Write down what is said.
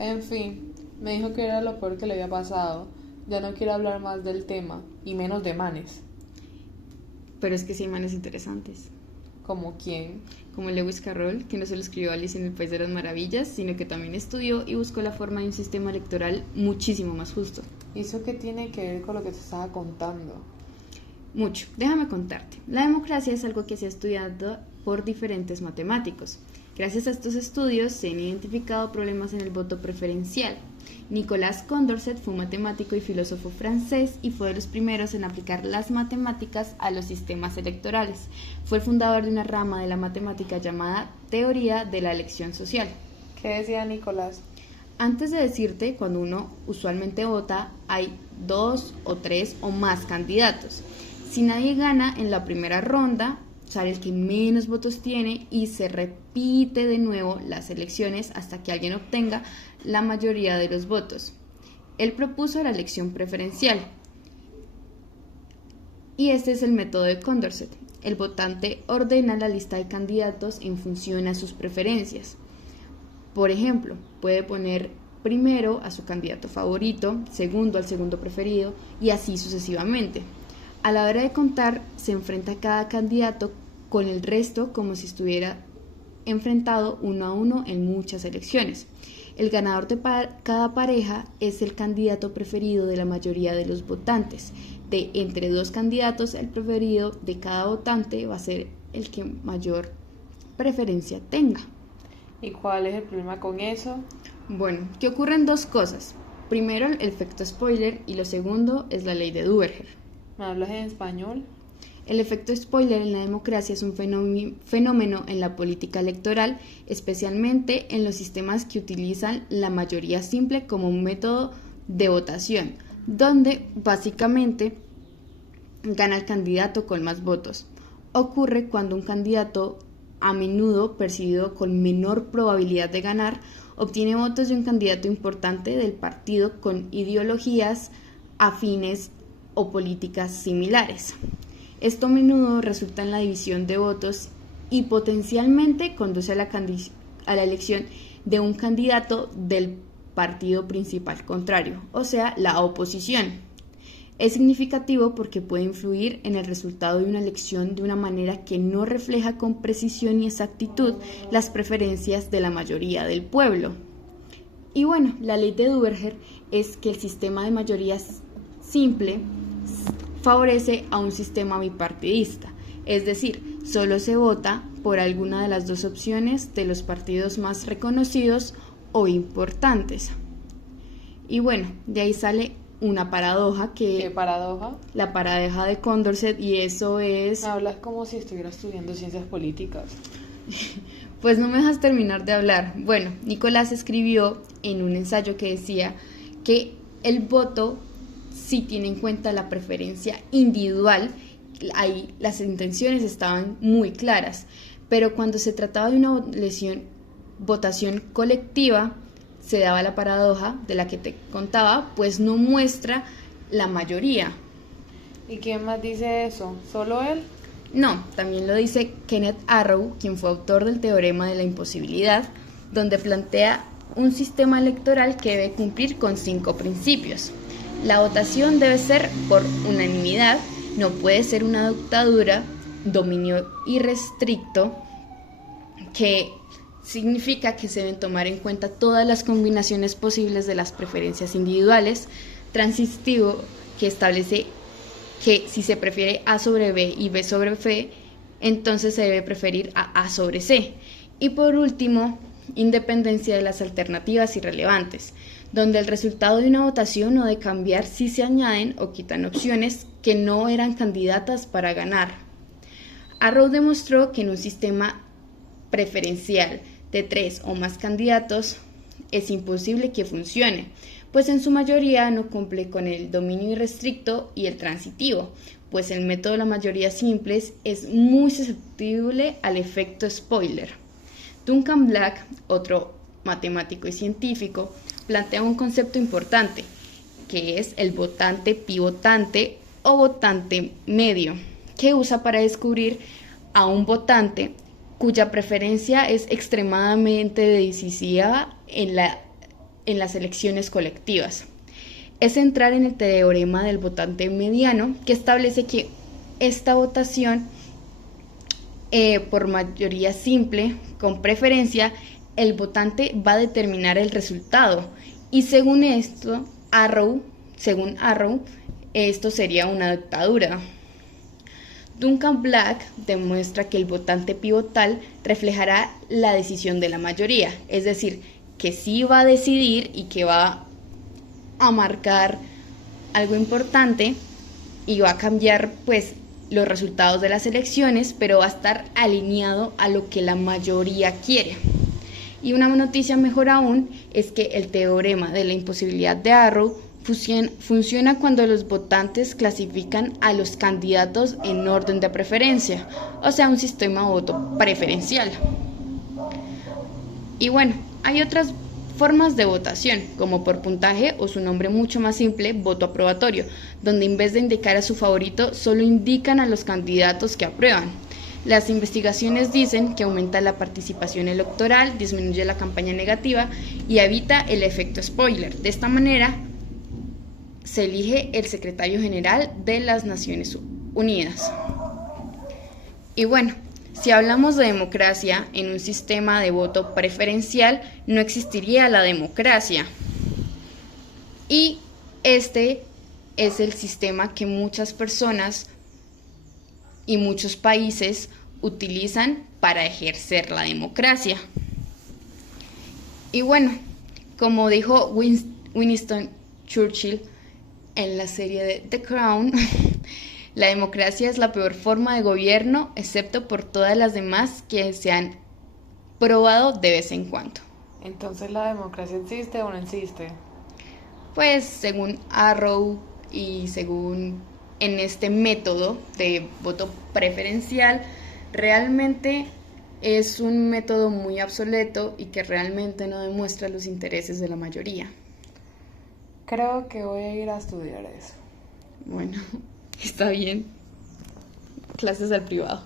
En fin, me dijo que era lo peor que le había pasado. Ya no quiero hablar más del tema, y menos de manes. Pero es que sí hay manes interesantes. ¿Como quién? Como Lewis Carroll, que no solo escribió Alice en el País de las Maravillas, sino que también estudió y buscó la forma de un sistema electoral muchísimo más justo. ¿Y eso qué tiene que ver con lo que te estaba contando? Mucho. Déjame contarte. La democracia es algo que se ha estudiado por diferentes matemáticos. Gracias a estos estudios se han identificado problemas en el voto preferencial. Nicolas Condorcet fue un matemático y filósofo francés y fue de los primeros en aplicar las matemáticas a los sistemas electorales. Fue el fundador de una rama de la matemática llamada teoría de la elección social. ¿Qué decía Nicolás? Antes de decirte, cuando uno usualmente vota, hay 2 o 3 o más candidatos. Si nadie gana en la primera ronda, sale el que menos votos tiene y se repite de nuevo las elecciones hasta que alguien obtenga la mayoría de los votos. Él propuso la elección preferencial y este es el método de Condorcet. El votante ordena la lista de candidatos en función a sus preferencias. Por ejemplo, puede poner primero a su candidato favorito, segundo al segundo preferido y así sucesivamente. A la hora de contar, se enfrenta cada candidato con el resto como si estuviera enfrentado uno a uno en muchas elecciones. El ganador de cada pareja es el candidato preferido de la mayoría de los votantes. De entre dos candidatos, el preferido de cada votante va a ser el que mayor preferencia tenga. ¿Y cuál es el problema con eso? Bueno, que ocurren dos cosas. Primero, el efecto spoiler y lo segundo es la ley de Duverger. ¿Me hablas en español? El efecto spoiler en la democracia es un fenómeno en la política electoral, especialmente en los sistemas que utilizan la mayoría simple como un método de votación, donde básicamente gana el candidato con más votos. Ocurre cuando un candidato, a menudo percibido con menor probabilidad de ganar, obtiene votos de un candidato importante del partido con ideologías afines o políticas similares. Esto a menudo resulta en la división de votos y potencialmente conduce a la elección de un candidato del partido principal contrario, o sea, la oposición. Es significativo porque puede influir en el resultado de una elección de una manera que no refleja con precisión y exactitud las preferencias de la mayoría del pueblo. Y bueno, la ley de Duverger es que el sistema de mayorías simple favorece a un sistema bipartidista, es decir, solo se vota por alguna de las dos opciones de los partidos más reconocidos o importantes. Y bueno, de ahí sale una paradoja que... ¿Qué paradoja? La paradoja de Condorcet, y eso es... Me hablas como si estuviera estudiando ciencias políticas. Pues no me dejas terminar de hablar. Bueno, Nicolás escribió en un ensayo que decía que el voto sí tiene en cuenta la preferencia individual, ahí las intenciones estaban muy claras, pero cuando se trataba de una votación colectiva, se daba la paradoja de la que te contaba, pues no muestra la mayoría. ¿Y quién más dice eso? ¿Solo él? No, también lo dice Kenneth Arrow, quien fue autor del teorema de la imposibilidad, donde plantea un sistema electoral que debe cumplir con 5 principios. La votación debe ser por unanimidad, no puede ser una dictadura, dominio irrestricto, que significa que se deben tomar en cuenta todas las combinaciones posibles de las preferencias individuales, transitivo, que establece que si se prefiere A sobre B y B sobre C, entonces se debe preferir a A sobre C. Y por último, independencia de las alternativas irrelevantes, donde el resultado de una votación no debe cambiar si se añaden o quitan opciones que no eran candidatas para ganar. Arrow demostró que en un sistema preferencial de 3 o más candidatos es imposible que funcione, pues en su mayoría no cumple con el dominio irrestricto y el transitivo, pues el método de la mayoría simples es muy susceptible al efecto spoiler. Duncan Black, otro matemático y científico, plantea un concepto importante, que es el votante pivotante o votante medio, que usa para descubrir a un votante cuya preferencia es extremadamente decisiva en la en las elecciones colectivas. Es centrar en el teorema del votante mediano, que establece que esta votación por mayoría simple, con preferencia, el votante va a determinar el resultado. Y según Arrow, esto sería una dictadura. Duncan Black demuestra que el votante pivotal reflejará la decisión de la mayoría, es decir, que sí va a decidir y que va a marcar algo importante y va a cambiar pues los resultados de las elecciones, pero va a estar alineado a lo que la mayoría quiere. Y una noticia mejor aún es que el teorema de la imposibilidad de Arrow funciona cuando los votantes clasifican a los candidatos en orden de preferencia, o sea, un sistema de voto preferencial. Y bueno, hay otras formas de votación, como por puntaje o su nombre mucho más simple, voto aprobatorio, donde en vez de indicar a su favorito, solo indican a los candidatos que aprueban. Las investigaciones dicen que aumenta la participación electoral, disminuye la campaña negativa y evita el efecto spoiler. De esta manera, se elige el secretario general de las Naciones Unidas. Y bueno, si hablamos de democracia en un sistema de voto preferencial, no existiría la democracia. Y este es el sistema que muchas personas y muchos países utilizan para ejercer la democracia. Y bueno, como dijo Winston Churchill en la serie de The Crown, la democracia es la peor forma de gobierno, excepto por todas las demás que se han probado de vez en cuando. Entonces, ¿la democracia existe o no existe? Pues según Arrow y según en este método de voto preferencial, realmente es un método muy obsoleto y que realmente no demuestra los intereses de la mayoría. Creo que voy a ir a estudiar eso. Bueno, está bien. Clases al privado.